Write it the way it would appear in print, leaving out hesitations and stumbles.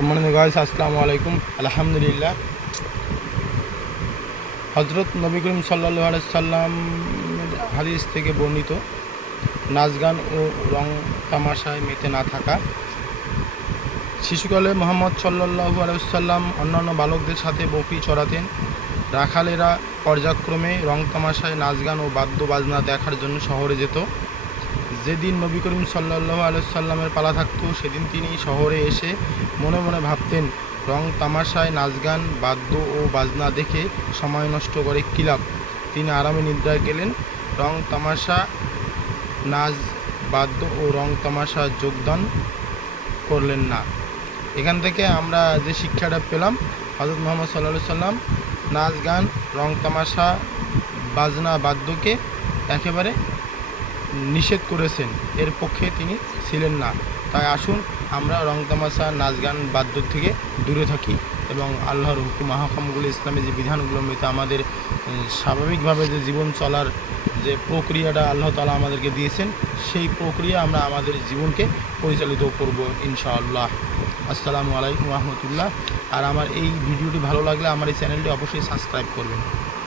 সম্মানিত গাইস, আসসালামু আলাইকুম। আলহামদুলিল্লাহ, হজরত নবী করিম সাল্লাল্লাহু আলাইহি সাল্লামের হাদিস থেকে বর্ণিত, নাচ গান ও রং তামাশায় মেতে না থাকা। শিশুকালে মোহাম্মদ সাল্লাল্লাহু আলাইহি সাল্লাম অন্যান্য বালকদের সাথে বকরি চড়াতেন। রাখালেরা পর্যায়ক্রমে রং তামাশায়, নাচ গান ও বাদ্য বাজনা দেখার জন্য শহরে যেত। যেদিন নবী করিম সাল্লাল্লাহু আলাইহি সাল্লামের পালা থাকত, সেদিন তিনি শহরে এসে মনে মনে ভাবতেন, রং তামাশায়, নাচ গান, বাদ্য ও বাজনা দেখে সময় নষ্ট করে কী লাভ। তিনি আরামে নিদ্রায় গেলেন, রং তামাশা, নাচ, বাদ্য ও রং তামাশা যোগদান করলেন না। এখান থেকে আমরা যে শিক্ষাটা পেলাম, হযরত মুহাম্মদ সাল্লাল্লাহু আলাইহি সাল্লাম নাচ গান, রং তামাশা, বাজনা, বাদ্যকে একেবারে নিষেধ করেছেন, এর পক্ষে তিনি ছিলেন না। তাই আসুন আমরা রং তামাশা, নাচ গান, বাদ্য থেকে দূরে থাকি এবং আল্লাহর হুকুম আহকামগুলো, ইসলামী যে বিধানগুলো মেতে আমাদের স্বাভাবিকভাবে যে জীবন চলার যে প্রক্রিয়াটা আল্লাহ তাআলা আমাদেরকে দিয়েছেন, সেই প্রক্রিয়া আমরা আমাদের জীবনকে পরিচালিত করব ইনশাআল্লাহ। আসসালামু আলাইকুম ওয়া রাহমাতুল্লাহ। আর আমার এই ভিডিওটি ভালো লাগলে আমার এই চ্যানেলটি অবশ্যই সাবস্ক্রাইব করবেন।